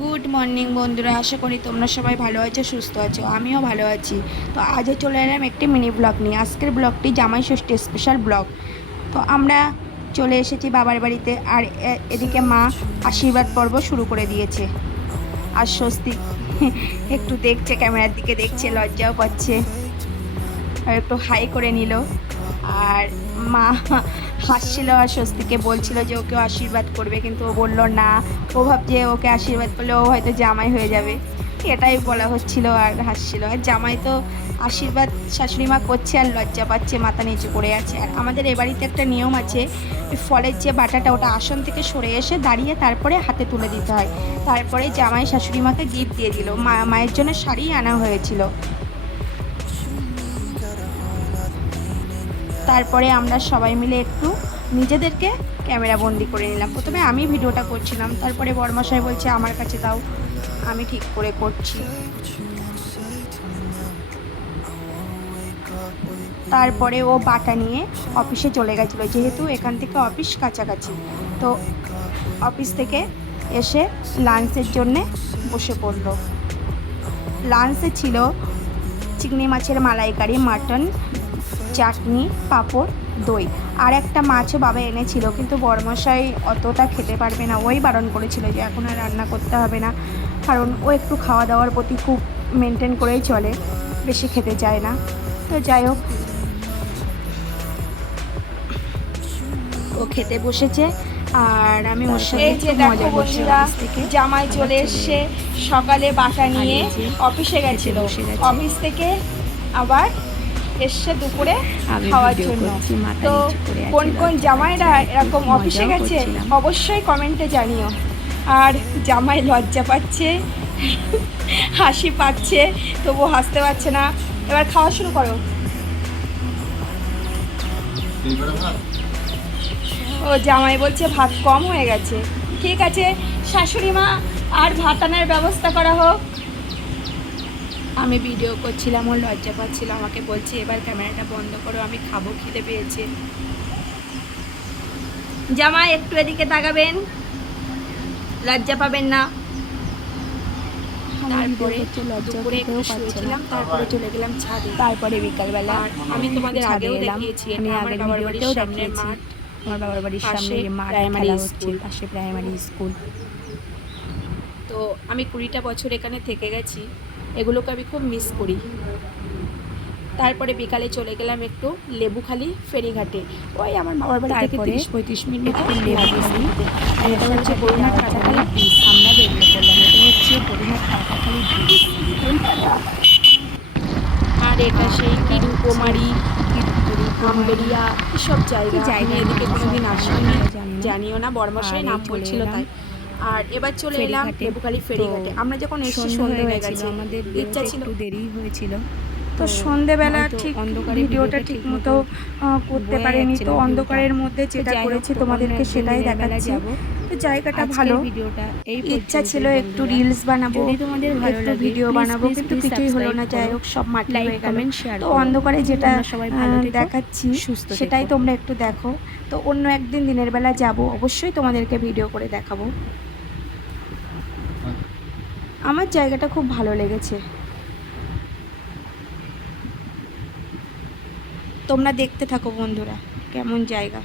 Good morning বন্ধুরা, আশা করি তোমরা সবাই ভালো আছো, সুস্থ আছো। আমিও ভালো আছি। তো আজও চলে এলাম একটি মিনি ব্লগ নিয়ে। আজকের ব্লগটি জামাই ষষ্ঠী স্পেশাল ব্লগ। তো আমরা চলে এসেছি বাবার বাড়িতে, আর এদিকে মা আশীর্বাদ পর্ব শুরু করে দিয়েছে। আর স্বস্তি একটু দেখছে, ক্যামেরার দিকে দেখছে, লজ্জাও পাচ্ছে, আর একটু হাই করে নিল। আর মা হাসছিল আর স্বস্তিকে বলছিল যে ওকেও আশীর্বাদ করবে, কিন্তু ও বলল না। ও ভাবছে ওকে আশীর্বাদ করলে ও হয়তো জামাই হয়ে যাবে, এটাই বলা হচ্ছিল। আর হাসছিল। আর জামাই তো আশীর্বাদ শাশুড়ি মা করছে আর লজ্জা পাচ্ছে, মাথা নিচু করে আছে। আর আমাদের এ বাড়িতে একটা নিয়ম আছে, ওই ফলের যে বাটাটা ওটা আসন থেকে সরে এসে দাঁড়িয়ে তারপরে হাতে তুলে দিতে হয়। তারপরে জামাই শাশুড়ি মাকে গিফট দিয়ে দিল। মায়ের জন্য শাড়ি আনা হয়েছিল। তারপরে আমরা সবাই মিলে একটু নিজেদেরকে ক্যামেরা বন্দি করে নিলাম। প্রথমে আমি ভিডিওটা করছিলাম, তারপরে বড়মশাই বলছে আমার কাছে দাও, আমি ঠিক করে করছি। তারপরে ও বাটা নিয়ে অফিসে চলে গেছিলো, যেহেতু এখান থেকে অফিস কাছাকাছি। তো অফিস থেকে এসে লাঞ্চের জন্যে বসে পড়লো। লাঞ্চে ছিল চিংড়ি মাছের মালাইকারি, মাটন, চাটনি, পাঁপড়, দই। আর একটা মাছও বাবা এনেছিল, কিন্তু বড়মশাই অতটা খেতে পারবে না। ওই বারণ করেছিল যে এখন আর রান্না করতে হবে না, কারণ ও একটু খাওয়া দাওয়ার প্রতি খুব মেনটেন করেই চলে, বেশি খেতে চায় না। তো যাই হোক, ও খেতে বসেছে আর আমি ওর সাথে এই যে দেখো বন্ধুরা, জামাই চলে এসছে সকালে বাটা নিয়ে অফিসে গেছিল। অফিস থেকে আবার এসছে দুপুরে খাওয়ার জন্য। তো কোন কোন জামাইরা এরকম অফিসে গেছে অবশ্যই কমেন্টে জানিও। আর জামাই লজ্জা পাচ্ছে, হাসি পাচ্ছে, তবু হাসতে পারছে না। এবার খাওয়া শুরু করো। ও জামাই বলছে ভাত কম হয়ে গেছে। ঠিক আছে শাশুড়ি মা, আর ভাত আনার ব্যবস্থা করা হোক। আমি ভিডিও করছিলাম, ওর লজ্জা পাচ্ছিল, আমাকে বলছে এবার ক্যামেরাটা বন্ধ করো, আমি খাবো, খিদে পেয়েছে। জামাই একটু এদিকে তাকাবেন, লজ্জা পাবেন না। তারপরে দুপুরে একটু শুয়েছিলাম, তারপরে চলে গেলাম ছাদে। তারপরে বিকালবেলা আর আমি তোমাদের ছাদে আগেও এলাম। দেখিয়েছি, আমি এটা আমার আগের বাবার বাড়ির ভিডিওতেও সামনের দেখিয়েছি মাঠ, আমার বাবার বাড়ির সামনে পাশে যে মাঠ প্রাইমারি খেলা হচ্ছে, স্কুল। পাশে প্রাইমারি স্কুল। তো আমি 20টা বছর এখানে থেকে গেছি, এগুলোকে আমি খুব মিস করি। তারপরে বিকালে চলে গেলাম একটু লেবুখালি ফেরিঘাটে, ওই আমার বাবার বাড়ি থেকে তারপরে 30-35 মিনিট একটু লাগে লেবুখালি যেতে। আর এটা হচ্ছে ফেরিঘাটে গরুনাথ যাওয়ার পরে কাটাখালী ব্রিজ। আমরা বেরিয়ে পড়লাম। এটা হচ্ছে হরিনাথ কাটাখালী ব্রিজ। আর এটা সেই কি আর হচ্ছে রূপমারি, রূপমারি আমবেরিয়া, এসব জায়গা। আমি জায়গার এদিকে নাম সব কোনোদিন নাম আসিনি, আমরা জানি না। জানিও না, বড়মশাই আর নাম এই চলে বলছিল এলাম তাই। আর এবার চলে এলাম ফেরিঘাটে। লেবুখালী তো ফেরিঘাটে। আমরা যখন এসেছি সন্ধে সন্ধে হয়ে গেছিলো, গেছে, আমাদের ইচ্ছা বেরোতে ছিল। একটু দেরি হয়েছিল। তো তো সন্ধেবেলা হয়তো ঠিক অন্ধকারে ভিডিওটা ঠিক মতো করতে বোঝা পারিনি। যাচ্ছে তো না ভিউটা। অন্ধকারের মধ্যে তো যেটা যাই হোক, করেছি তো অন্য তোমাদেরকে একদিন সেটাই দিনের বেলা দেখাচ্ছি। যাব। তো জায়গাটা আজকের ভালো। ভিডিওটা এই ইচ্ছা ছিল পর্যন্তই একটু বন্ধুরা। রিলস বানাবো, যদি তোমাদের ভালো একটু লাগে ভিডিও প্লিজ বানাবো, প্লিজ কিন্তু প্লিজ কিছুই হলো সাবস্ক্রাইব না। যাই করো, হোক, সব মাটি লাইক হয়ে গেল। কমেন্ট শেয়ার তো করো। অন্ধকারে যেটা তোমরা সবাই ভালো থেকো, দেখাচ্ছি সুস্থ সেটাই থেকো। তোমরা একটু দেখো। তো অন্য একদিন দিনের বেলা যাব, অবশ্যই তোমাদেরকে ভিডিও করে দেখাবো। আমার জায়গাটা খুব ভালো লেগেছে, তোমরা দেখতে থাকো বন্ধুরা কেমন জায়গা।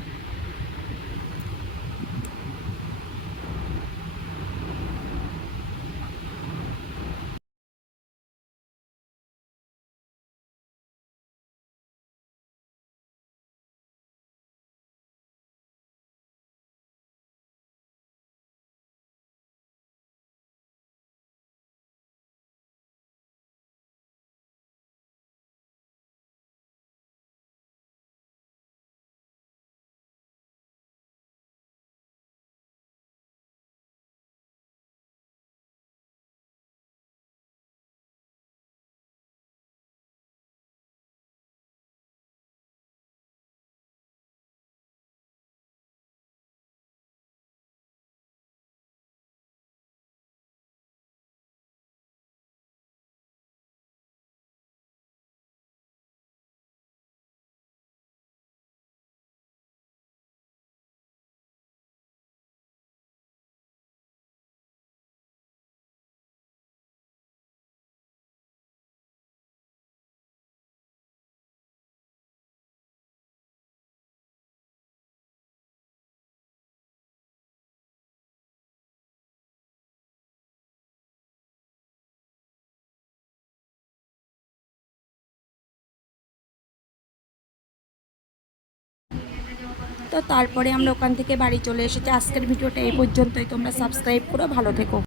তারপরে আমরা ওখান থেকে বাড়ি চলে এসেছি। আজকের ভিডিওটা এই পর্যন্তই, তোমরা সাবস্ক্রাইব করো, ভালো থেকো।